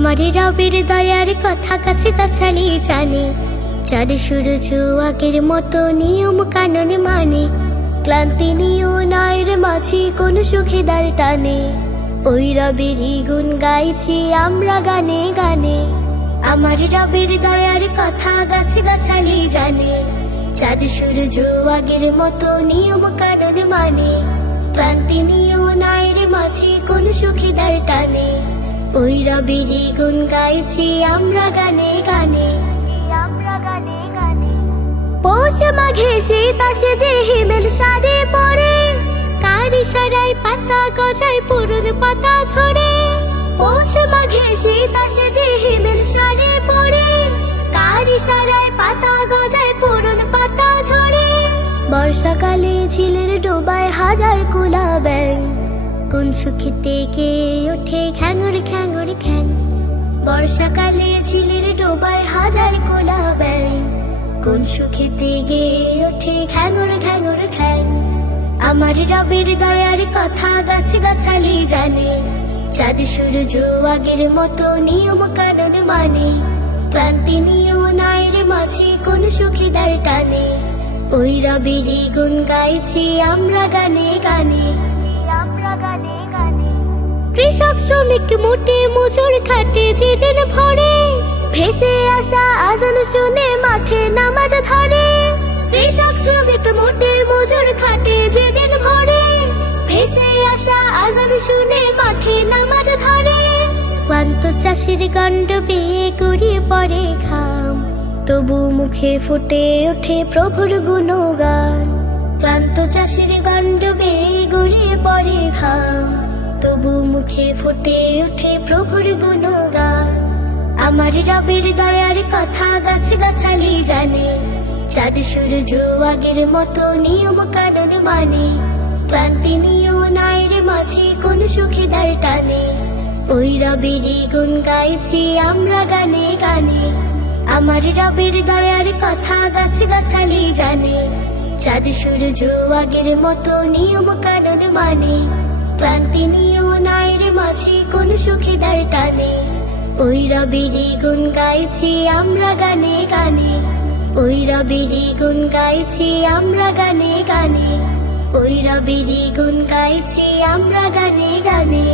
আমার রবের দয়ার কথা কাছে কাছালি জানে, চাঁদ সূরজ আগের মতো নিয়ম কানুন মানে, ক্লান্তি নিও নয়ের মাঝে কোন সুখেদার টানে, ওই রবেরই গুণ গাইছি আমরা গানে গানে। আমার রবের দয়ার কথা গাছে গাছালি জানে, চাঁদ সূরজ আগের মতো নিয়ম কানুন মানে, ক্লান্তি নিও নয়ের মাঝে কোন সুখেদার টানে, ওই রবেরই গুণ গাইছি আমরা গানে গানে। পৌষ মাঘে শীত আসে যে হিমেল সারে পড়ে, কার ইশারায় পাতা গজায় পুরন পাতা ঝরে। পৌষ মাঘে শীত আসে যে হিমেল সারে পড়ে, কার ইশারায় পাতা গজায় পুরন পাতা ঝরে। বর্ষাকালে ঝিলের ডোবায় হাজার কুলা ব্যাং, কোন সুখেতে কে ওঠে খ্যাঙর খ্যাঙর খ্যাং। বর্ষাকালে ঝিলের ডোবায় হাজার কুলা ব্যাং, কোন সুখেতে গে ওঠে খ্যাঙর খ্যাঙর খ্যাং। আমার রবের দয়ার কথা গাছে গাছালি জানে, চাঁদ সূরজ আগের মতো নিয়ম কানুন মানে, ক্লান্তি নিও নয়ের মাঝে কোন সুখেদার টানে, ওই রবেরই গুণ গাইছি আমরা গানে গানে। কৃষক শ্রমিক মুটে মজুর খাটে যেদিন ভরে, ভেসে আসা আজান শুনে মাঠে নামাজ ধরে। কৃষক শ্রমিক মুটে মজুর খাটে যেদিন ভরে, ভেসে আসা আজান শুনে মাঠে নামাজ ধরে। ক্লান্ত চাষির গণ্ড বেয়ে গড়িয়ে পড়ে ঘাম, তবু মুখে ফুটে ওঠে প্রভুর গুণগান। ক্লান্ত চাষির গণ্ড বেয়ে গড়িয়ে পড়ে ঘাম, তবু মুখে ফুটে ওঠে প্রভুর গুণগান। আমার রবের দয়ার কথা গাছে গাছালি জানে, চাঁদ সূরজ আগের মতো নিয়ম কানুন মানে, ক্লান্তি নিও নয়ের মাঝে কোন সুখেদার টানে, ওই রবেরই গুণ গাইছি আমরা গানে গানে। আমার রবের দয়ার কথা গাছে গাছালি জানে, চাঁদ সূরজ আগের মতো নিয়ম কানুন মানে, ক্লান্তি নিও নয়ের মাঝে কোন সুখেদার টানে, ওই রবেরই গুণ গাইছি আমরা গানে গানে। ওই রবেরই গুণ গাইছি আমরা গানে গানে, ওই রবেরই গুণ গাইছি আমরা গানে গানে।